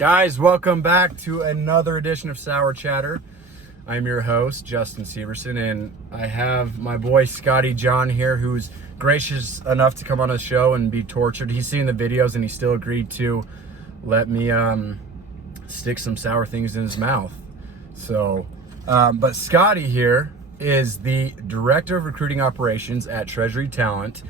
Guys, welcome back to another edition of Sour Chatter. I'm your host, Justin Severson, and I have my boy Scotty John here, who's gracious enough to come on the show and be tortured. He's seen the videos and he still agreed to let me stick some sour things in his mouth. So, but Scotty here is the Director of Recruiting Operations at Treasury Talent.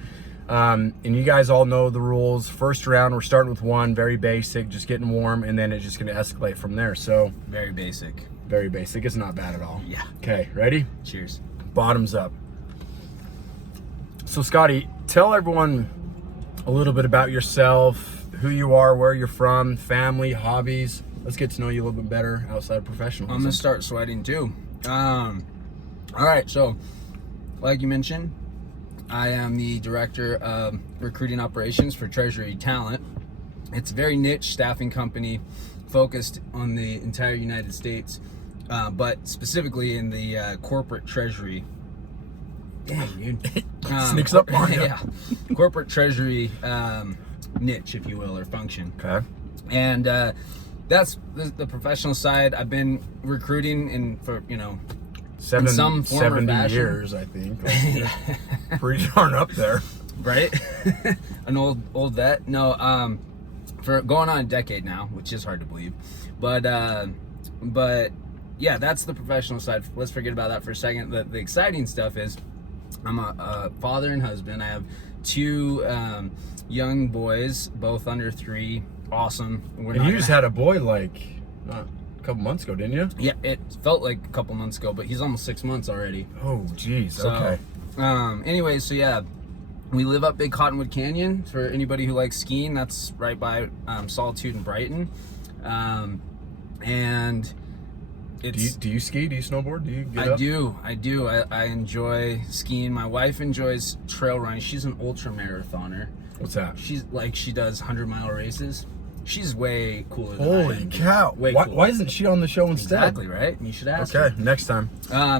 And you guys all know the rules. First round, we're starting with one, very basic, just getting warm, and then it's just going to escalate from there. So very basic. Very basic. It's not bad at all. Yeah. Okay, ready? Cheers. Bottoms up. So Scotty, tell everyone a little bit about yourself, who you are, where you're from, family, hobbies. Let's get to know you a little bit better outside of professionalism. I'm going to start sweating too. All right, so like you mentioned, I am the Director of Recruiting Operations for Treasury Talent. It's a very niche staffing company focused on the entire United States, but specifically in the corporate treasury. Dang, dude. Sneaks up on you. Yeah. Corporate treasury niche, if you will, or function. Okay. And that's the professional side. I've been recruiting for, some form 70 or fashion. years, I think. Like, pretty darn up there. Right? An old vet. No, for going on a decade now, which is hard to believe. But yeah, that's the professional side. Let's forget about that for a second. The exciting stuff is I'm a father and husband. I have two young boys, both under 3. Awesome. And you just had a boy like a couple months ago, didn't you? Yeah, it felt like a couple months ago, but he's almost 6 months already. Oh, geez. So, okay. Anyway, so yeah, we live up Big Cottonwood Canyon. For anybody who likes skiing, that's right by Solitude and Brighton. And it's... Do you ski? Do you snowboard? Do you get up? I do. I enjoy skiing. My wife enjoys trail running. She's an ultra marathoner. What's that? She does 100-mile races. She's way cooler than Holy I am. cow. Why isn't she on the show instead? Exactly, right? You should ask her. Okay, next time.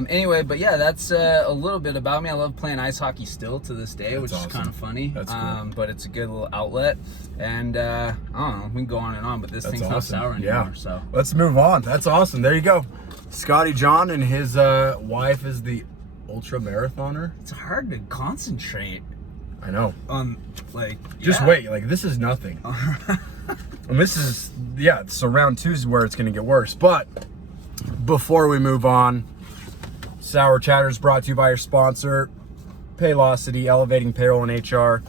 Anyway, but yeah, that's a little bit about me. I love playing ice hockey still to this day, which is kind of funny. That's cool. But it's a good little outlet. And I don't know, we can go on and on, but this thing's not sour anymore. Yeah. So let's move on. That's awesome. There you go. Scotty John and his wife is the ultra marathoner. it's hard to concentrate I know. on, Just wait. Like, this is nothing. And this is, so round 2 is where it's going to get worse. But before we move on, Sour Chatter is brought to you by your sponsor, Paylocity, elevating payroll and HR.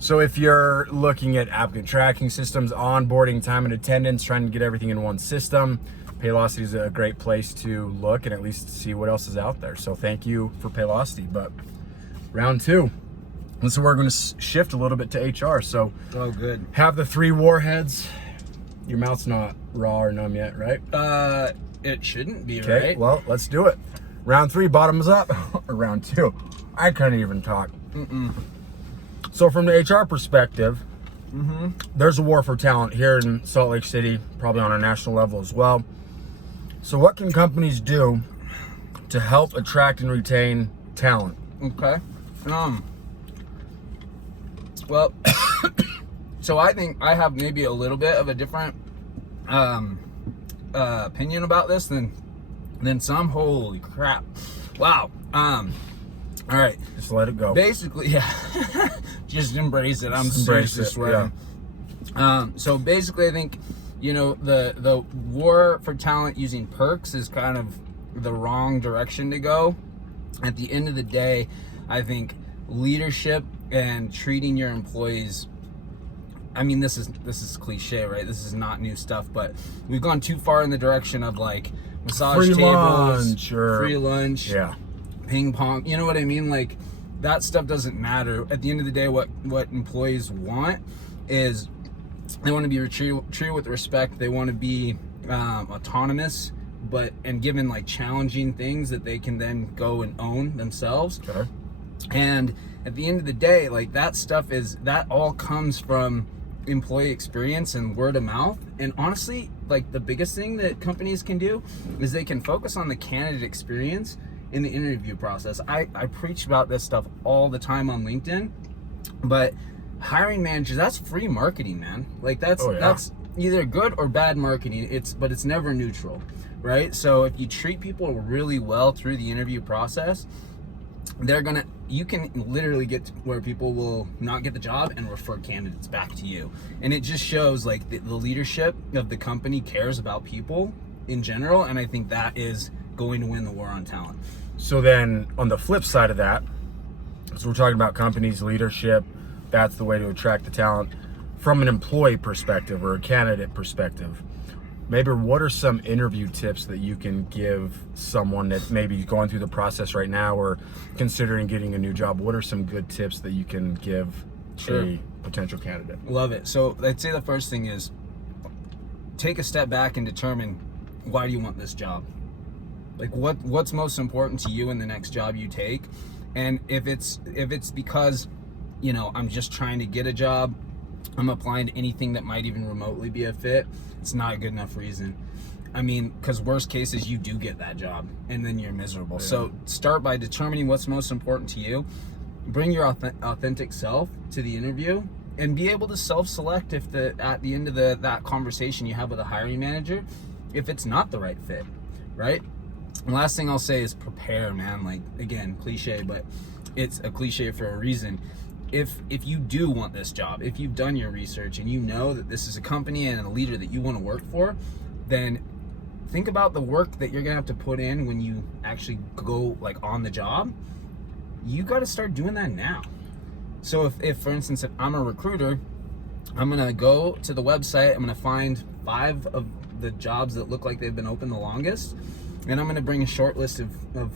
So if you're looking at applicant tracking systems, onboarding, time and attendance, trying to get everything in one system, Paylocity is a great place to look and at least see what else is out there. So thank you for Paylocity. But round 2. And so we're going to shift a little bit to HR. So good. have the 3 warheads. Your mouth's not raw or numb yet, right? It shouldn't be, Okay, right? well, let's do it. Round 3, bottoms up. Or round 2. I can't even talk. So from the HR perspective, there's a war for talent here in Salt Lake City, probably on a national level as well. So what can companies do to help attract and retain talent? Okay. Well, so I think I have maybe a little bit of a different opinion about this than some. Holy crap. Wow. All right. Just let it go. Basically, yeah. Just embrace it. I'm seriously sweating. Yeah. So basically, I think, the war for talent using perks is kind of the wrong direction to go. At the end of the day, I think leadership and treating your employees, I mean, this is cliche, right? This is not new stuff, but we've gone too far in the direction of like massage free tables, free lunch, ping pong. You know what I mean? Like, that stuff doesn't matter. At the end of the day, what employees want is they want to be treated with respect. They want to be autonomous, and given like challenging things that they can then go and own themselves. Okay. And at the end of the day, like, that all comes from employee experience and word of mouth. And honestly, like, the biggest thing that companies can do is they can focus on the candidate experience in the interview process. I preach about this stuff all the time on LinkedIn, but hiring managers, that's free marketing, man. Like, that's either good or bad marketing. But it's never neutral, right? So if you treat people really well through the interview process, you can literally get to where people will not get the job and refer candidates back to you. And it just shows like the leadership of the company cares about people in general. And I think that is going to win the war on talent. So then on the flip side of that, so we're talking about companies, leadership, that's the way to attract the talent. From an employee perspective or a candidate perspective, maybe what are some interview tips that you can give someone that maybe going through the process right now or considering getting a new job? What are some good tips that you can give a potential candidate? Love it. So I'd say the first thing is take a step back and determine, why do you want this job? Like what's most important to you in the next job you take? And if it's because, I'm just trying to get a job, I'm applying to anything that might even remotely be a fit, it's not a good enough reason. I mean, because worst case is you do get that job and then you're miserable. Yeah. So start by determining what's most important to you. Bring your authentic self to the interview and be able to self-select if at the end of that conversation you have with a hiring manager, if it's not the right fit, right? And last thing I'll say is prepare, man. Like, again, cliche, but it's a cliche for a reason. If you do want this job, if you've done your research and you know that this is a company and a leader that you want to work for, then think about the work that you're gonna have to put in when you actually go like on the job. You got to start doing that now. So if for instance, if I'm a recruiter, I'm gonna go to the website, I'm gonna find 5 of the jobs that look like they've been open the longest, and I'm gonna bring a short list of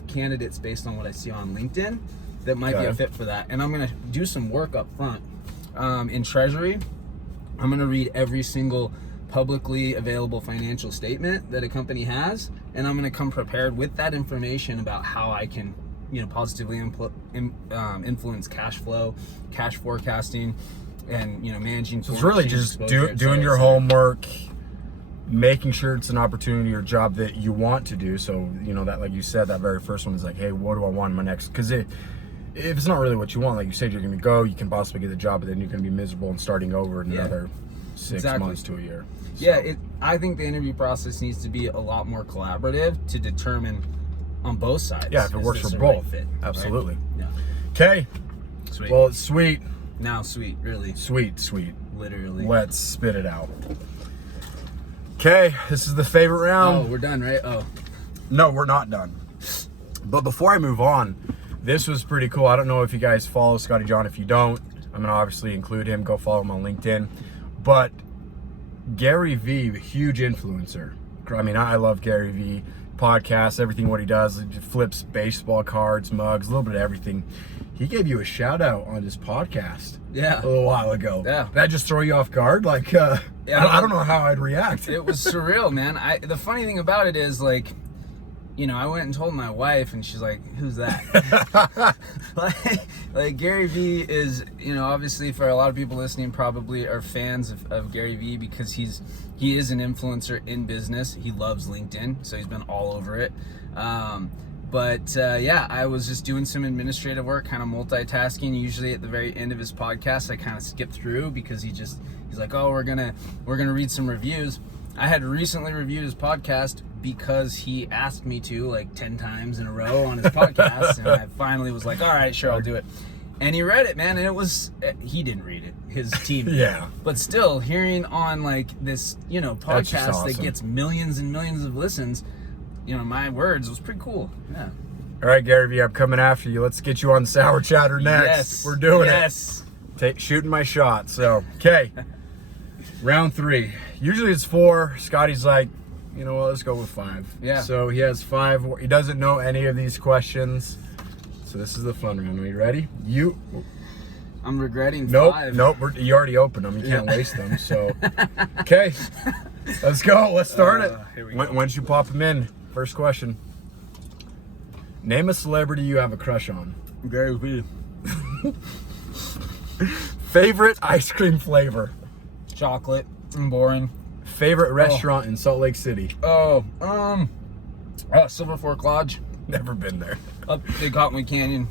candidates based on what I see on LinkedIn that might be a fit for that. And I'm gonna do some work up front. In Treasury, I'm gonna read every single publicly available financial statement that a company has, and I'm gonna come prepared with that information about how I can, positively influence cash flow, cash forecasting, and managing. So it's really just doing your homework, making sure it's an opportunity or job that you want to do. So that, like you said, that very first one is like, hey, what do I want in my next? Because if it's not really what you want, like you said, you're going to go, you can possibly get the job, but then you're going to be miserable and starting over in another 6 months to a year. So. Yeah, I think the interview process needs to be a lot more collaborative to determine on both sides. Yeah, if it works for both. Fit, absolutely. Right? Yeah. Okay. Sweet. Well, it's sweet. Now sweet, really. Sweet. Literally. Let's spit it out. Okay, this is the favorite round. Oh, we're done, right? Oh. No, we're not done. But before I move on, this was pretty cool. I don't know if you guys follow Scotty John. If you don't, I'm gonna obviously include him. Go follow him on LinkedIn. But Gary Vee, huge influencer. I mean, I love Gary Vee. Podcasts, everything what he does. He flips baseball cards, mugs, a little bit of everything. He gave you a shout out on his podcast. Yeah. A little while ago. Yeah. Did that just throw you off guard? Like, I don't know how I'd react. It was surreal, man. The funny thing about it is, like, I went and told my wife, and she's like, "Who's that?" like Gary Vee is, obviously for a lot of people listening, probably are fans of Gary Vee because he is an influencer in business. He loves LinkedIn, so he's been all over it. But I was just doing some administrative work, kind of multitasking. Usually at the very end of his podcast, I kind of skip through because he's like, "Oh, we're gonna read some reviews." I had recently reviewed his podcast because he asked me to like 10 times in a row on his podcast, and I finally was like, "All right, sure, I'll do it." And he read it, man, and he didn't read it. His team did. Yeah. But still, hearing on like this, podcast awesome. that gets millions and millions of listens, my words, was pretty cool. Yeah. All right, Gary Vee, I'm coming after you. Let's get you on Sour Chatter next. Yes. We're doing it. Yes. Shooting my shot. So, okay. Round 3. Usually it's 4. Scotty's like, let's go with 5. Yeah. So he has 5. He doesn't know any of these questions. So this is the fun round. Are you ready? I'm regretting 5. Nope. You already opened them. You can't waste them. So, okay. Let's go. Let's start it. Here we go. Once you pop them in, first question. Name a celebrity you have a crush on. Gary Vee. Favorite ice cream flavor. Chocolate. Boring. Favorite restaurant in Salt Lake City. Silver Fork Lodge. Never been there. Up Big Cottonwood Canyon.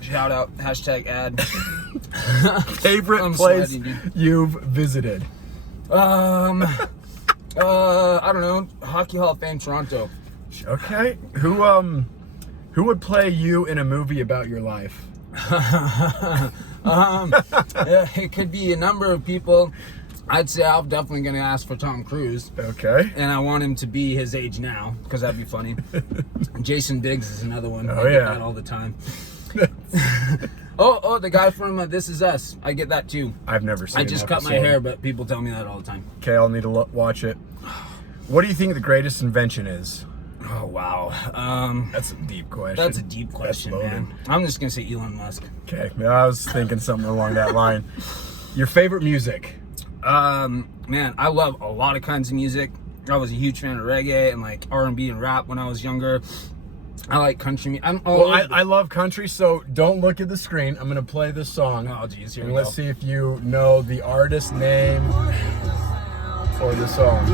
Shout out. # ad. Favorite place you've visited. I don't know. Hockey Hall of Fame, Toronto. Okay. Who would play you in a movie about your life? It could be a number of people. I'd say I'm definitely going to ask for Tom Cruise. Okay. And I want him to be his age now, because that'd be funny. Jason Biggs is another one. Oh, I get yeah. that all the time. Oh, the guy from This Is Us. I get that too. I've never seen I just cut my hair, but people tell me that all the time. Okay, I'll need to watch it. What do you think the greatest invention is? Oh, wow. That's a deep question. That's a deep question, man. I'm just going to say Elon Musk. Okay, I was thinking something along that line. Your favorite music? Man, I love a lot of kinds of music. I was a huge fan of reggae and like R&B and rap when I was younger. I like country music. I love country, so don't look at the screen. I'm gonna play this song. Oh, geez, here and we let's go. see if you know the artist name or the song.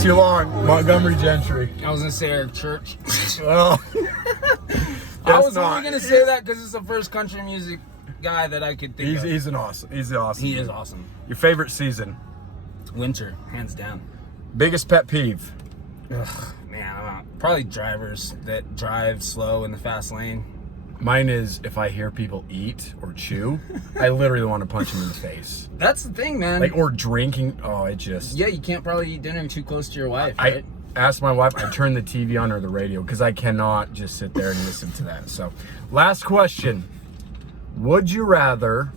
Too long. Montgomery Gentry. I was gonna say Eric Church. Well, I was only gonna say that because it's the first country music guy that I could think of. He's awesome. He is awesome. Your favorite season? Winter, hands down. Biggest pet peeve? Ugh, man, I don't know. Probably drivers that drive slow in the fast lane. Mine is if I hear people eat or chew, I literally want to punch them in the face. That's the thing, man. Like, or drinking. Oh, it just. Yeah, you can't probably eat dinner too close to your wife, I right? asked my wife, I turn the TV on or the radio because I cannot just sit there and listen to that. So, last question. Would you rather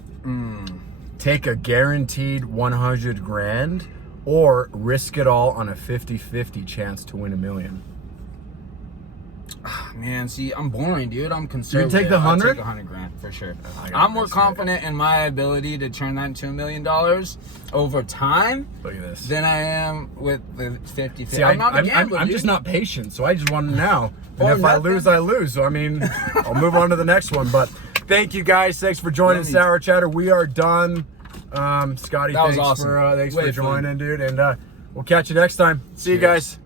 take a guaranteed 100 grand or risk it all on a 50-50 chance to win $1 million? Man, see, I'm boring, dude. I'm conservative. take the I'll 100? take 100 grand for sure. I gotta I'm more risk it. confident in my ability to turn that into $1 million over time Look at this. than I am with the 50-50. See, I'm not a gambler, I'm dude. just not patient, so I just want to now. And Or if I nothing. lose, I lose. So, I mean, I'll move on to the next one. But thank you, guys. Thanks for joining Love you. Sour Chatter. We are done. Scotty, That was thanks awesome. for Way fun. joining, dude. And we'll catch you next time. See you Cheers. guys.